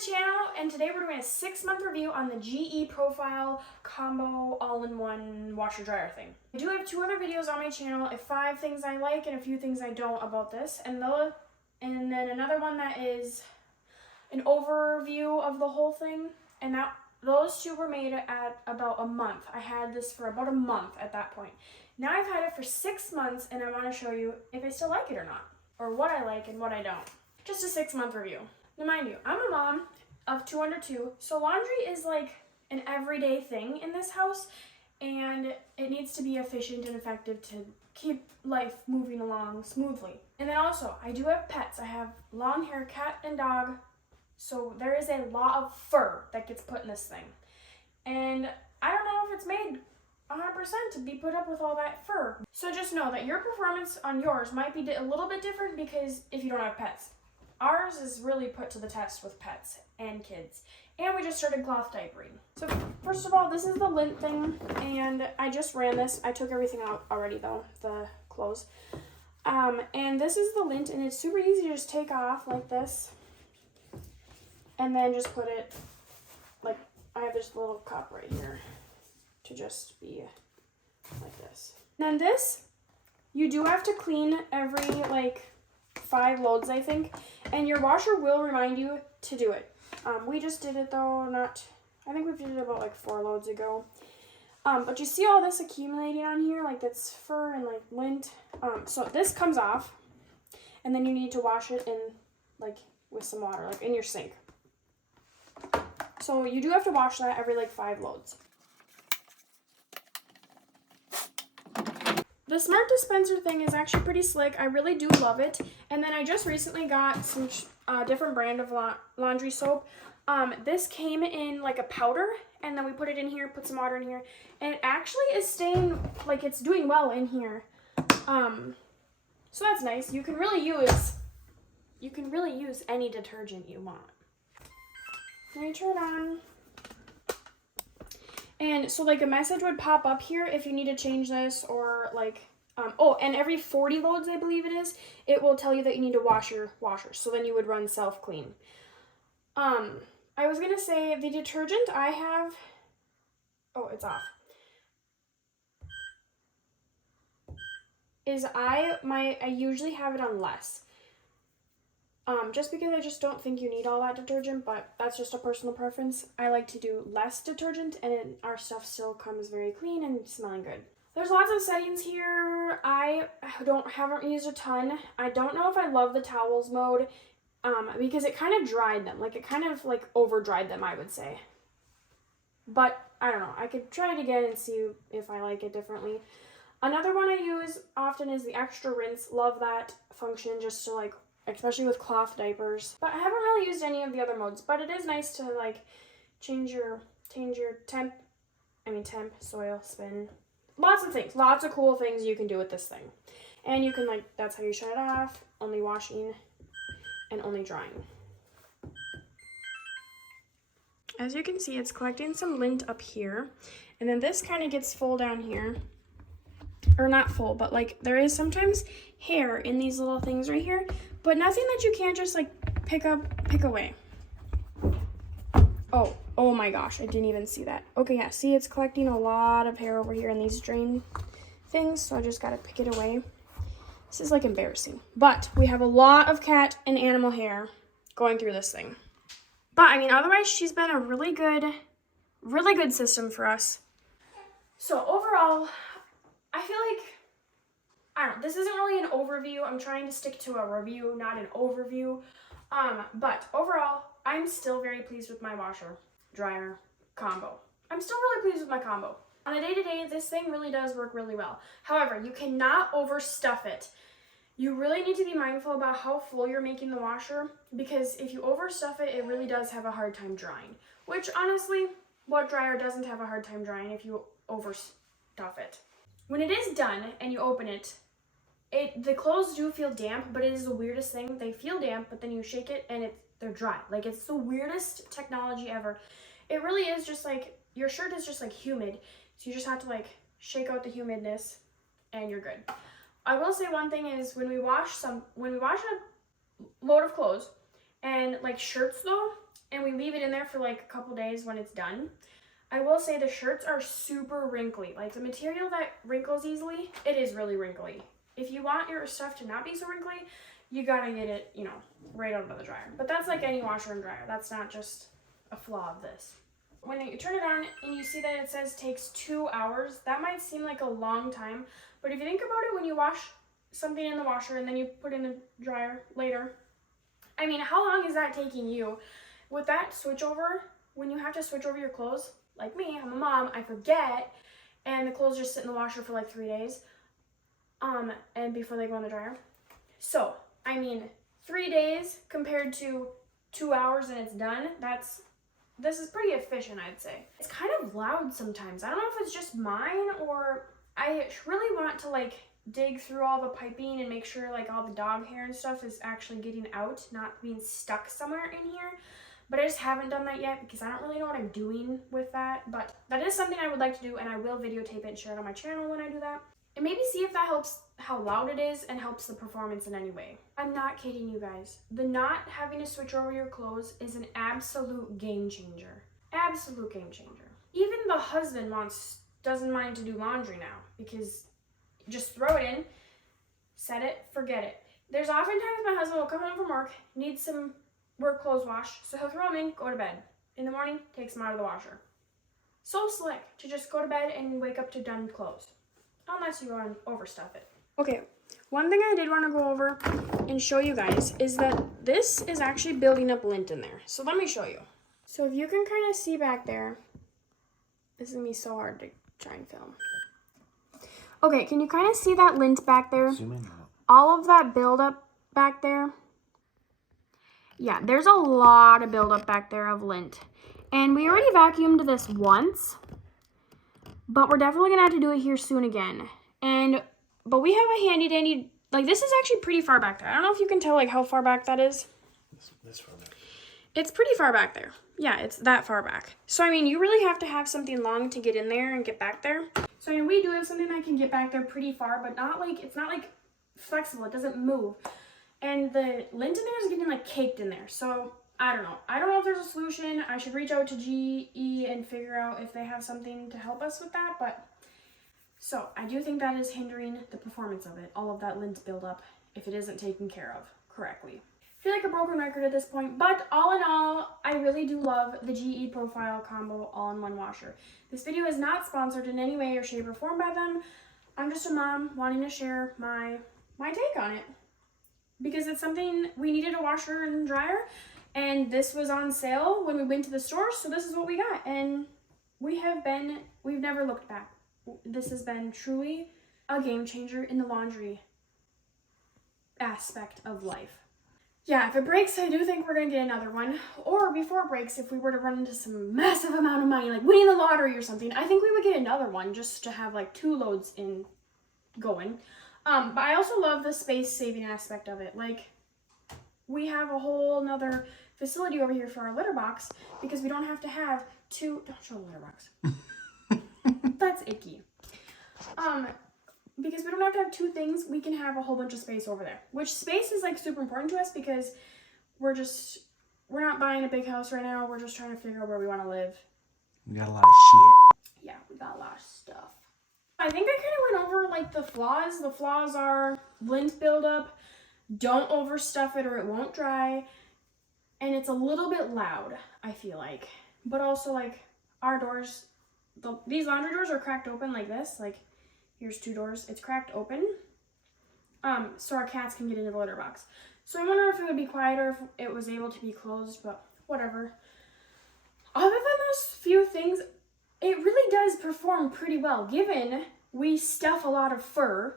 the channel, and today we're doing a 6-month review on the GE Profile Combo all-in-one washer dryer thing. I do have 2 other videos on my channel, 5 things I like and a few things I don't about this, and then another one that is an overview of the whole thing, and those 2 were made at about a month. I had this for about a month at that point. Now I've had it for 6 months, and I want to show you if I still like it or not, or what I like and what I don't. Just a 6-month review. Now mind you, I'm a mom of 2 under 2, so laundry is like an everyday thing in this house, and it needs to be efficient and effective to keep life moving along smoothly. And then also, I do have pets. I have long hair cat and dog, so there is a lot of fur that gets put in this thing. And I don't know if it's made 100% to be put up with all that fur. So just know that your performance on yours might be a little bit different because if you don't have pets. Ours is really put to the test with pets and kids. And we just started cloth diapering. So first of all, this is the lint thing, and I just ran this. I took everything out already though, the clothes. And this is the lint, and it's super easy to just take off like this. And then just put it, like, I have this little cup right here to just be like this. And then this, you do have to clean every, like, 5 loads, I think, and your washer will remind you to do it. We just did it though, I think we did it about like 4 loads ago. But you see all this accumulating on here, like that's fur and like lint. So this comes off, and then you need to wash it in like with some water, like in your sink. So you do have to wash that every like 5 loads. The Smart Dispenser thing is actually pretty slick. I really do love it. And then I just recently got some different brand of laundry soap. This came in like a powder, and then we put it in here, put some water in here, and it actually is staying, like it's doing well in here. So that's nice. You can really use any detergent you want. Let me turn it on. And so like a message would pop up here if you need to change this, or like, oh, and every 40 loads, I believe it is, it will tell you that you need to wash your washers. So then you would run self-clean. I was going to say the detergent I have, oh, it's off, is I usually have it on less. Just because I just don't think you need all that detergent, but that's just a personal preference. I like to do less detergent, and our stuff still comes very clean and smelling good. There's lots of settings here. I haven't used a ton. I don't know if I love the towels mode, because it kind of dried them. Like it kind of like over dried them, I would say. But I don't know. I could try it again and see if I like it differently. Another one I use often is the extra rinse. Love that function just to like, especially with cloth diapers. But I haven't really used any of the other modes, but it is nice to like change your temp, soil, spin. Lots of things, lots of cool things you can do with this thing. And you can like, that's how you shut it off, only washing and only drying. As you can see, it's collecting some lint up here. And then this kind of gets full down here. Or not full, but like there is sometimes hair in these little things right here, but nothing that you can't just like pick away. Oh my gosh, I didn't even see that. Okay, yeah, see, it's collecting a lot of hair over here in these drain things, so I just gotta pick it away. This is like embarrassing, but we have a lot of cat and animal hair going through this thing. But I mean, otherwise she's been a really good system for us. So overall, I feel like, I don't know, this isn't really an overview. I'm trying to stick to a review, not an overview. But overall, I'm still very pleased with my washer dryer combo. I'm still really pleased with my combo. On a day-to-day, this thing really does work really well. However, you cannot overstuff it. You really need to be mindful about how full you're making the washer, because if you overstuff it, it really does have a hard time drying. Which honestly, what dryer doesn't have a hard time drying if you overstuff it? When it is done and you open it, the clothes do feel damp, but it is the weirdest thing. They feel damp, but then you shake it and they're dry. Like, it's the weirdest technology ever. It really is just like, your shirt is just like humid, so you just have to like shake out the humidness and you're good. I will say one thing is when we wash a load of clothes, and like shirts though, and we leave it in there for like a couple days when it's done. I will say the shirts are super wrinkly. Like the material that wrinkles easily, it is really wrinkly. If you want your stuff to not be so wrinkly, you gotta get it, you know, right out of the dryer. But that's like any washer and dryer. That's not just a flaw of this. When you turn it on and you see that it says takes 2 hours, that might seem like a long time. But if you think about it, when you wash something in the washer and then you put it in the dryer later, I mean, how long is that taking you? With that switch over, when you have to switch over your clothes, like me, I'm a mom, I forget, and the clothes just sit in the washer for like 3 days, and before they go in the dryer. So, I mean, 3 days compared to 2 hours and it's done, this is pretty efficient, I'd say. It's kind of loud sometimes. I don't know if it's just mine or I really want to like dig through all the piping and make sure like all the dog hair and stuff is actually getting out, not being stuck somewhere in here. But I just haven't done that yet because I don't really know what I'm doing with that. But that is something I would like to do, and I will videotape it and share it on my channel when I do that. And maybe see if that helps how loud it is and helps the performance in any way. I'm not kidding you guys. The not having to switch over your clothes is an absolute game changer. Absolute game changer. Even the husband doesn't mind to do laundry now because just throw it in, set it, forget it. There's oftentimes my husband will come home from work, needs some work clothes washed, so he'll throw them in, go to bed. In the morning, takes them out of the washer. So slick to just go to bed and wake up to done clothes. Unless you overstuff it. Okay, one thing I did want to go over and show you guys is that this is actually building up lint in there. So let me show you. So if you can kind of see back there, this is going to be so hard to try and film. Okay, can you kind of see that lint back there? Zoom in. All of that buildup back there. Yeah, there's a lot of buildup back there of lint. And we already vacuumed this once, but we're definitely gonna have to do it here soon again. But we have a handy dandy, like this is actually pretty far back there. I don't know if you can tell like how far back that is. This far back. It's pretty far back there. Yeah, it's that far back. So I mean, you really have to have something long to get in there and get back there. So I mean, we do have something that can get back there pretty far, but it's not like flexible. It doesn't move. And the lint in there is getting like caked in there. So I don't know. I don't know if there's a solution. I should reach out to GE and figure out if they have something to help us with that. But so I do think that is hindering the performance of it. All of that lint buildup if it isn't taken care of correctly. I feel like a broken record at this point, but all in all, I really do love the GE Profile Combo all-in-one washer. This video is not sponsored in any way or shape or form by them. I'm just a mom wanting to share my take on it. Because it's something, we needed a washer and dryer, and this was on sale when we went to the store, so this is what we got. And we've never looked back. This has been truly a game changer in the laundry aspect of life. Yeah, if it breaks, I do think we're gonna get another one. Or before it breaks, if we were to run into some massive amount of money, like winning the lottery or something, I think we would get another one just to have like 2 loads going. But I also love the space saving aspect of it. Like, we have a whole nother facility over here for our litter box because we don't have to have 2, don't show the litter box. That's icky. Because we don't have to have 2 things, we can have a whole bunch of space over there. Which space is like super important to us because we're not buying a big house right now. We're just trying to figure out where we want to live. We got a lot of shit. Yeah, we got a lot of stuff. I think I kind of went over like the flaws. The flaws are lint buildup, don't overstuff it or it won't dry, and it's a little bit loud, I feel like. But also like our doors, these laundry doors are cracked open like this. Like here's 2 doors, it's cracked open, so our cats can get into the litter box. So I wonder if it would be quieter if it was able to be closed, but whatever. Other than those few things, it really does perform pretty well, given we stuff a lot of fur,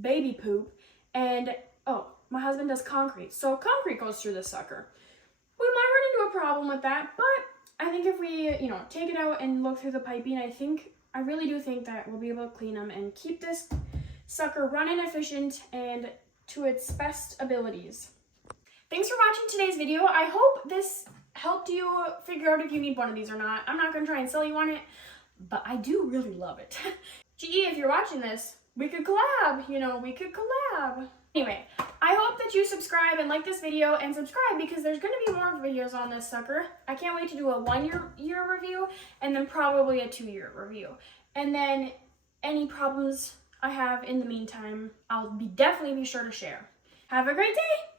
baby poop, and, oh, my husband does concrete, so concrete goes through this sucker. We might run into a problem with that, but I think if we, take it out and look through the piping, I really do think that we'll be able to clean them and keep this sucker running efficient and to its best abilities. Thanks for watching today's video. I hope this helped you figure out if you need one of these or not. I'm not going to try and sell you on it, but I do really love it. GE, if you're watching this, we could collab, we could collab. Anyway, I hope that you subscribe and like this video and subscribe because there's going to be more videos on this sucker. I can't wait to do a 1 year review and then probably a 2-year review. And then any problems I have in the meantime, I'll definitely be sure to share. Have a great day!